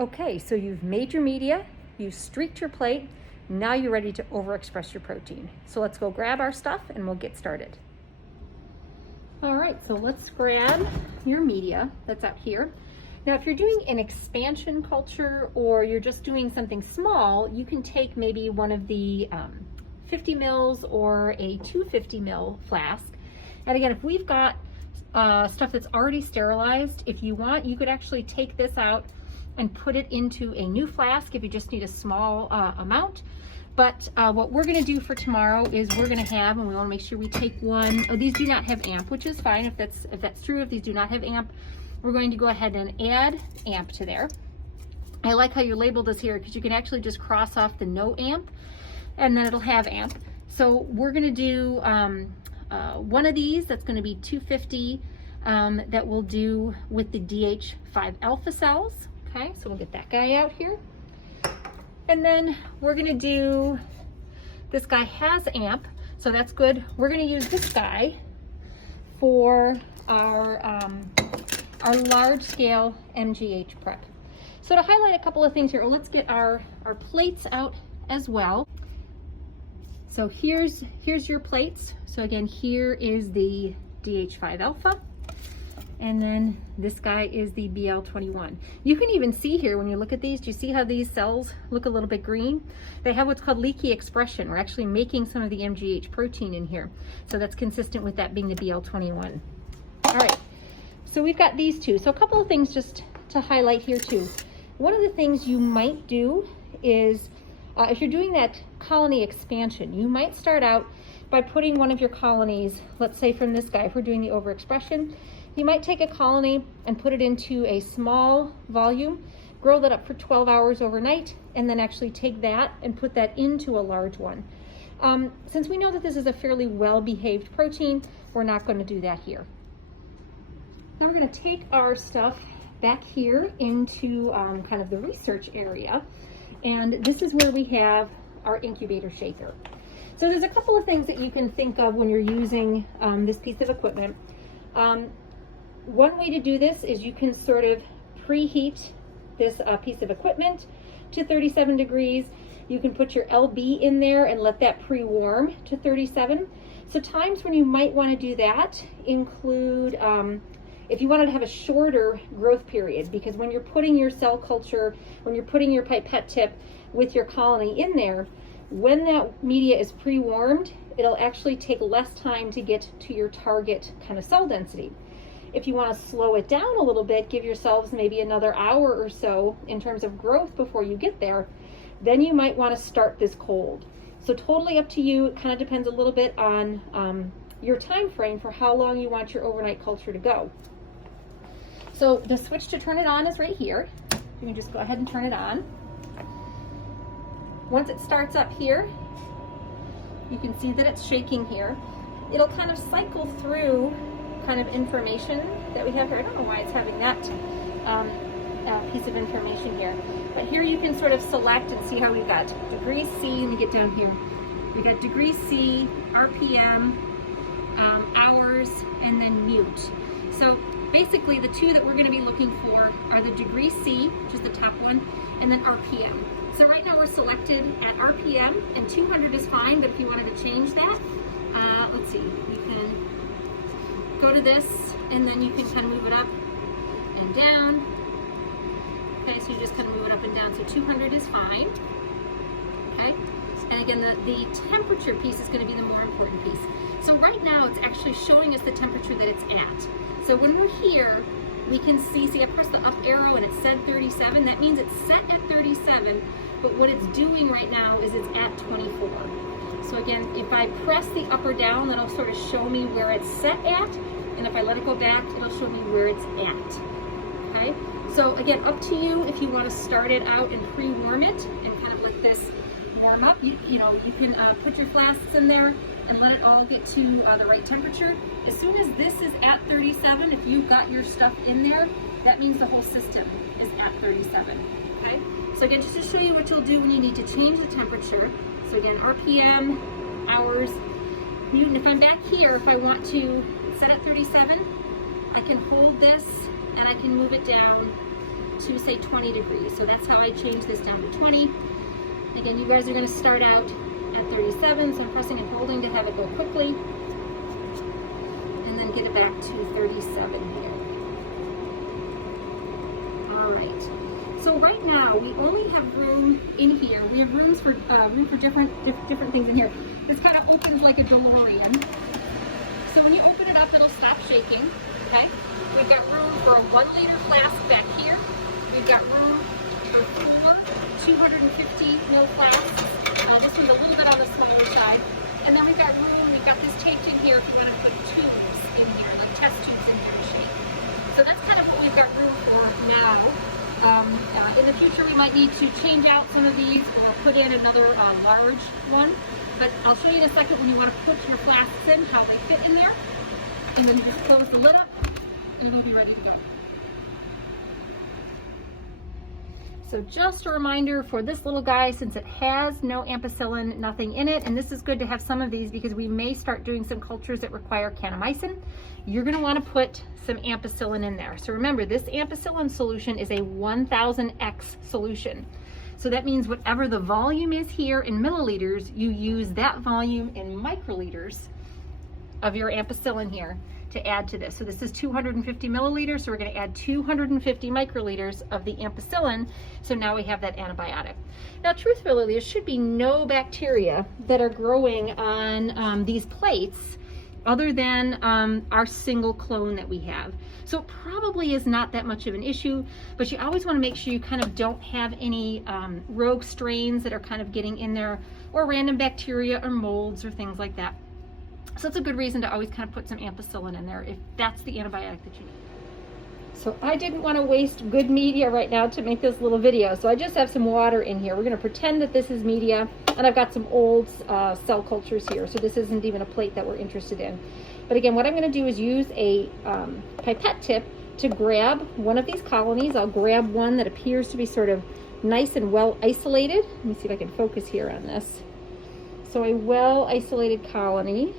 Okay, so you've made your media, you streaked your plate, now you're ready to overexpress your protein. So let's go grab our stuff and we'll get started. All right, so let's grab your media that's out here. Now, if you're doing an expansion culture or you're just doing something small, you can take maybe one of the 50 mils or a 250 mil flask. And again, if we've got stuff that's already sterilized, if you want, you could actually take this out and put it into a new flask if you just need a small amount. But what we're gonna do for tomorrow is we're gonna have, and we wanna make sure we take one, oh, these do not have amp, which is fine if that's true. If these do not have amp, we're going to go ahead and add amp to there. I like how you labeled this here because you can actually just cross off the no amp and then it'll have amp. So we're gonna do one of these that's gonna be 250 that we'll do with the DH5 alpha cells. Okay, so we'll get that guy out here. And then we're gonna do, this guy has amp, so that's good. We're gonna use this guy for our large scale MGH prep. So to highlight a couple of things here, well, let's get our plates out as well. So here's your plates. So again, here is the DH5 alpha. And then this guy is the BL21. You can even see here when you look at these, do you see how these cells look a little bit green? They have what's called leaky expression. We're actually making some of the MGH protein in here. So that's consistent with that being the BL21. All right, so we've got these two. So a couple of things just to highlight here too. One of the things you might do is, if you're doing that colony expansion, you might start out by putting one of your colonies, let's say from this guy, if we're doing the overexpression, you might take a colony and put it into a small volume, grow that up for 12 hours overnight, and then actually take that and put that into a large one. Since we know that this is a fairly well-behaved protein, we're not going to do that here. Now we're going to take our stuff back here into kind of the research area, and this is where we have our incubator shaker. So there's a couple of things that you can think of when you're using this piece of equipment. One way to do this is you can sort of preheat this piece of equipment to 37 degrees. You can put your LB in there and let that pre-warm to 37. So times when you might want to do that include if you wanted to have a shorter growth period, because when you're putting your cell culture, when you're putting your pipette tip with your colony in there, when that media is pre-warmed, it'll actually take less time to get to your target kind of cell density. If you want to slow it down a little bit, give yourselves maybe another hour or so in terms of growth before you get there, then you might want to start this cold. So totally up to you. It kind of depends a little bit on your time frame for how long you want your overnight culture to go. So the switch to turn it on is right here. You can just go ahead and turn it on. Once it starts up here, you can see that it's shaking here. It'll kind of cycle through kind of information that we have here. I don't know why it's having that piece of information here. But here you can sort of select and see how we've got degree C, and you get down here. We've got degree C, RPM, hours, and then mute. So basically the two that we're going to be looking for are the degree C, which is the top one, and then RPM. So right now we're selected at RPM, and 200 is fine, but if you wanted to change that, let's see, you can go to this, and then you can kind of move it up and down. Okay, so you just kind of move it up and down, so 200 is fine. Okay, and again, the temperature piece is going to be the more important piece. So right now it's actually showing us the temperature that it's at. So when we're here, we can see I pressed the up arrow and it said 37. That means it's set at 37, but what it's doing right now is it's at 24. So again, if I press the up or down, that'll sort of show me where it's set at, and if I let it go back, it'll show me where it's at. Okay, so again, up to you if you want to start it out and pre-warm it and kind of let this warm up. You can put your flasks in there and let it all get to the right temperature. As soon as this is at 37, if you've got your stuff in there, that means the whole system is at 37. Okay, so again, just to show you what you'll do when you need to change the temperature. So again, RPM, hours, mute, and if I'm back here, if I want to set at 37, I can hold this and I can move it down to say 20 degrees. So that's how I change this down to 20. Again, you guys are going to start out at 37, so I'm pressing and holding to have it go quickly. And then get it back to 37 here. All right. So right now we only have room in here. We have room for different things in here. This kind of opens like a DeLorean. So when you open it up, it'll stop shaking. Okay. We've got room for a 1 liter flask back here. We've got room for 4 250 ml flasks. This one's a little bit on the smaller side. And then we've got this taped in here if you want to put tubes in here, like test tubes in here to shake. So that's kind of what we've got room for now. In the future, we might need to change out some of these or put in another large one. But I'll show you in a second when you want to put your flasks in, how they fit in there. And then you just close the lid up and it'll be ready to go. So just a reminder for this little guy, since it has no ampicillin, nothing in it, and this is good to have some of these because we may start doing some cultures that require kanamycin, you're going to want to put some ampicillin in there. So remember, this ampicillin solution is a 1000x solution. So that means whatever the volume is here in milliliters, you use that volume in microliters of your ampicillin here to add to this. So this is 250 milliliters, so we're going to add 250 microliters of the ampicillin. So now we have that antibiotic. Now, truthfully, there should be no bacteria that are growing on these plates other than our single clone that we have. So it probably is not that much of an issue, but you always want to make sure you kind of don't have any rogue strains that are kind of getting in there, or random bacteria or molds or things like that. So it's a good reason to always kind of put some ampicillin in there if that's the antibiotic that you need. So I didn't want to waste good media right now to make this little video, so I just have some water in here. We're going to pretend that this is media, and I've got some old cell cultures here, so this isn't even a plate that we're interested in. But again, what I'm going to do is use a pipette tip to grab one of these colonies. I'll grab one that appears to be sort of nice and well isolated. Let me see if I can focus here on this. So a well isolated colony.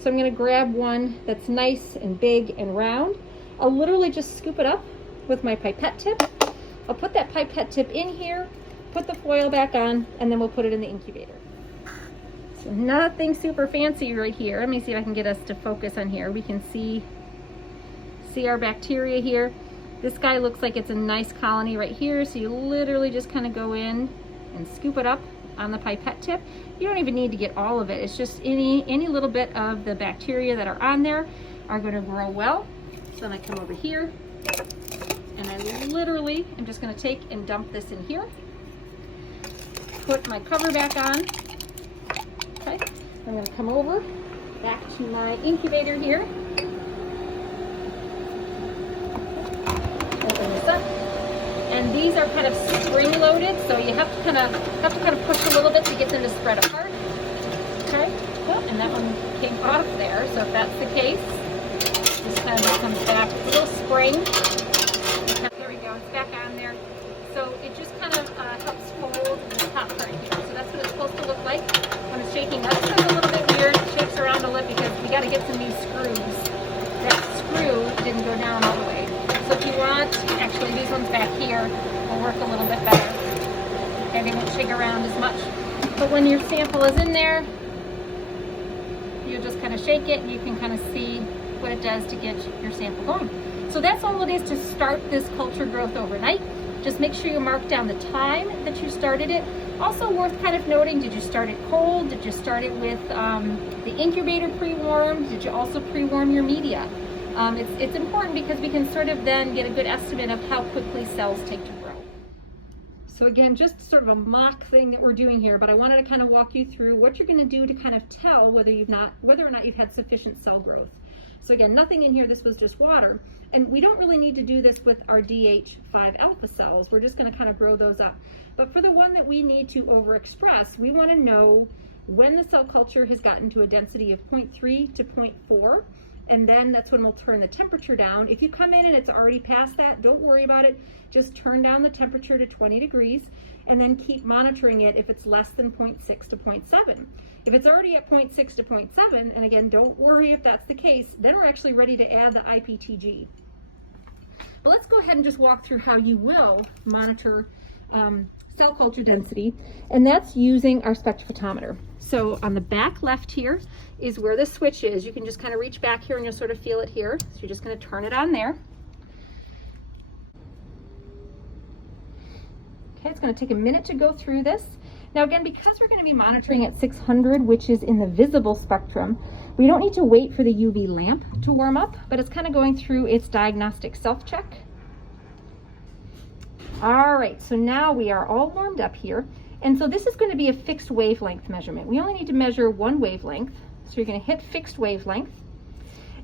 So I'm going to grab one that's nice and big and round. I'll literally just scoop it up with my pipette tip. I'll put that pipette tip in here, put the foil back on, and then we'll put it in the incubator. So nothing super fancy right here. Let me see if I can get us to focus on here. We can see our bacteria here. This guy looks like it's a nice colony right here. So you literally just kind of go in and scoop it up on the pipette tip. You don't even need to get all of it. It's just any little bit of the bacteria that are on there are going to grow well. So then I come over here and I literally am just going to take and dump this in here. Put my cover back on. Okay. I'm going to come over back to my incubator here. Open this up. And these are kind of spring-loaded, so you have to kind of push a little bit to get them to spread apart. Okay. Well, and that one came off there. So if that's the case, this kind of comes back. It's a little spring. There we go. It's back on there. So it just kind of helps hold the top part here. So that's what it's supposed to look like when it's shaking. That's kind of a little bit weird. It shakes around a little because we got to get some of these screws. That screw didn't go down all the way. So if you want, actually these ones back here will work a little bit better. Okay, they won't shake around as much. But when your sample is in there, you'll just kind of shake it and you can kind of see what it does to get your sample going. So that's all it is to start this culture growth overnight. Just make sure you mark down the time that you started it. Also worth kind of noting, did you start it cold? Did you start it with the incubator pre-warmed? Did you also pre-warm your media? It's important because we can sort of then get a good estimate of how quickly cells take to grow. So again, just sort of a mock thing that we're doing here, but I wanted to kind of walk you through what you're going to do to kind of tell whether or not you've had sufficient cell growth. So again, nothing in here, this was just water. And we don't really need to do this with our DH5 alpha cells. We're just going to kind of grow those up. But for the one that we need to overexpress, we want to know when the cell culture has gotten to a density of 0.3 to 0.4. And then that's when we'll turn the temperature down. If you come in and it's already past that, don't worry about it. Just turn down the temperature to 20 degrees and then keep monitoring it if it's less than 0.6 to 0.7. If it's already at 0.6 to 0.7, and again, don't worry if that's the case, then we're actually ready to add the IPTG. But let's go ahead and just walk through how you will monitor cell culture density, and that's using our spectrophotometer. So on the back left here is where the switch is. You can just kind of reach back here and you'll sort of feel it here. So you're just going to turn it on there. Okay, it's going to take a minute to go through this. Now again, because we're going to be monitoring at 600, which is in the visible spectrum, we don't need to wait for the UV lamp to warm up, but it's kind of going through its diagnostic self-check. All right, so now we are all warmed up here. And so this is going to be a fixed wavelength measurement. We only need to measure one wavelength. So you're going to hit fixed wavelength.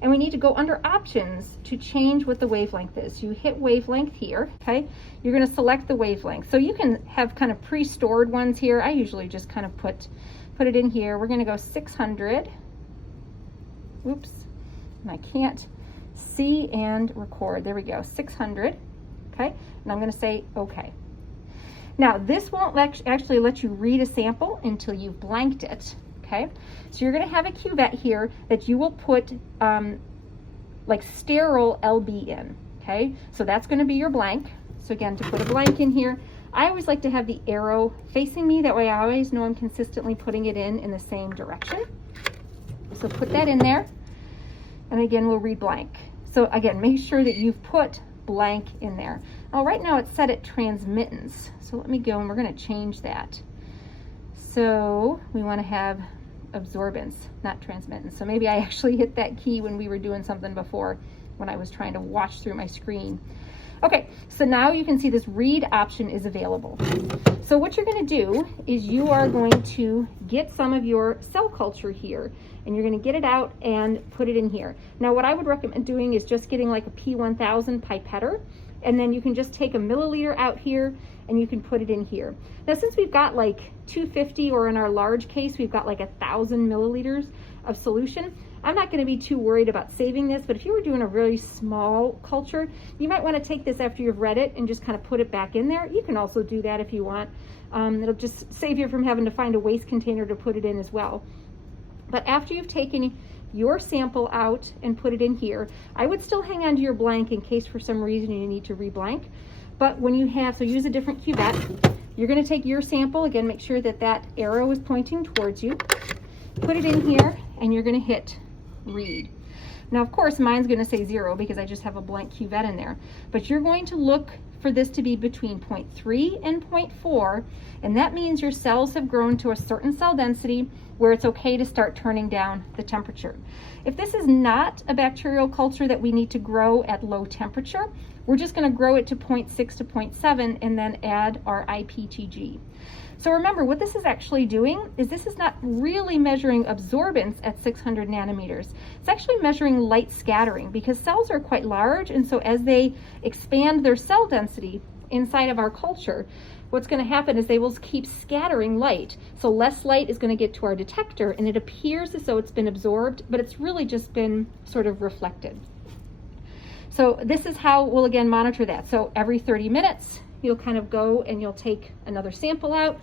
And we need to go under options to change what the wavelength is. You hit wavelength here, okay? You're going to select the wavelength. So you can have kind of pre-stored ones here. I usually just kind of put it in here. We're going to go 600. Oops, and I can't see and record. There we go, 600. Okay, and I'm going to say okay. Now this won't actually let you read a sample until you've blanked it. Okay, so you're going to have a cuvette here that you will put like sterile LB in. Okay, so that's going to be your blank. So again, to put a blank in here, I always like to have the arrow facing me. That way I always know I'm consistently putting it in the same direction. So put that in there, and again we'll read blank. So again, make sure that you've put blank in there. Now right now it's set at transmittance. So let me go and we're going to change that. So we want to have absorbance, not transmittance. So maybe I actually hit that key when we were doing something before when I was trying to watch through my screen. Okay, so now you can see this read option is available. So what you're going to do is you are going to get some of your cell culture here, and you're going to get it out and put it in here. Now what I would recommend doing is just getting like a P1000 pipetter, and then you can just take a milliliter out here and you can put it in here. Now since we've got like 250, or in our large case we've got like 1,000 milliliters of solution, I'm not going to be too worried about saving this, but if you were doing a really small culture, you might want to take this after you've read it and just kind of put it back in there. You can also do that if you want. It'll just save you from having to find a waste container to put it in as well. But after you've taken your sample out and put it in here, I would still hang on to your blank in case for some reason you need to reblank. But when you have, so use a different cuvette, you're going to take your sample, again make sure that that arrow is pointing towards you, put it in here, and you're going to hit read. Now of course mine's going to say 0 because I just have a blank cuvette in there, but you're going to look for this to be between 0.3 and 0.4, and that means your cells have grown to a certain cell density where it's okay to start turning down the temperature. If this is not a bacterial culture that we need to grow at low temperature, we're just going to grow it to 0.6 to 0.7 and then add our IPTG. So remember, what this is actually doing is this is not really measuring absorbance at 600 nanometers. It's actually measuring light scattering, because cells are quite large, and so as they expand their cell density inside of our culture, what's going to happen is they will keep scattering light. So less light is going to get to our detector, and it appears as though it's been absorbed, but it's really just been sort of reflected. So this is how we'll again monitor that. So every 30 minutes, you'll kind of go and you'll take another sample out,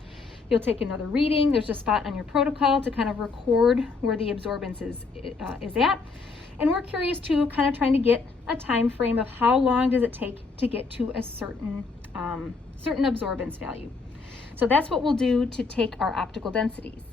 you'll take another reading. There's a spot on your protocol to kind of record where the absorbance is at. And we're curious too, kind of trying to get a time frame of how long does it take to get to a certain absorbance value. So that's what we'll do to take our optical densities.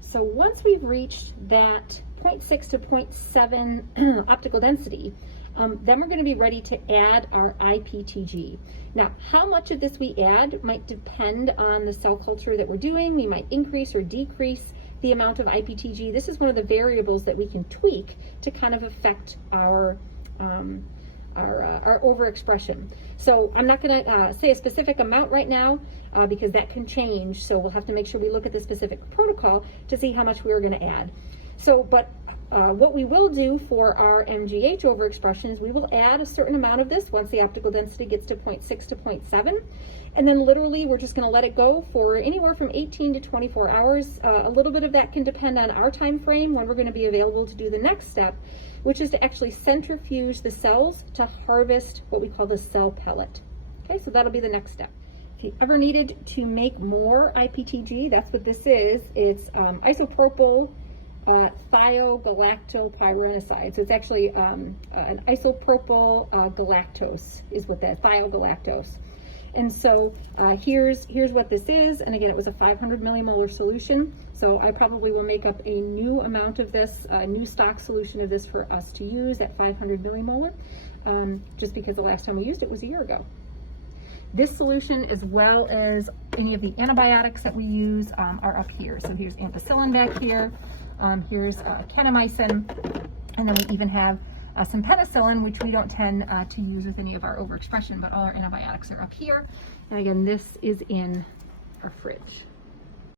So once we've reached that 0.6 to 0.7 optical density, then we're going to be ready to add our IPTG. Now, how much of this we add might depend on the cell culture that we're doing. We might increase or decrease the amount of IPTG. This is one of the variables that we can tweak to kind of affect our overexpression. So I'm not going to say a specific amount right now because that can change. So we'll have to make sure we look at the specific protocol to see how much we're going to add. So, but what we will do for our MGH overexpression is we will add a certain amount of this once the optical density gets to 0.6 to 0.7. And then literally we're just going to let it go for anywhere from 18 to 24 hours. A little bit of that can depend on our time frame when we're going to be available to do the next step, which is to actually centrifuge the cells to harvest what we call the cell pellet. Okay, so that'll be the next step. If you ever needed to make more IPTG, that's what this is. It's isopropyl thiogalactopyranoside. So it's actually an isopropyl galactose is what that, thiogalactose. And so here's what this is. And again, it was a 500 millimolar solution. So I probably will make up a new amount of this, a new stock solution of this for us to use at 500 millimolar, just because the last time we used it was a year ago. This solution, as well as any of the antibiotics that we use, are up here. So here's ampicillin back here. Here's kanamycin. And then we even have some penicillin, which we don't tend to use with any of our overexpression, but all our antibiotics are up here. And again, this is in our fridge.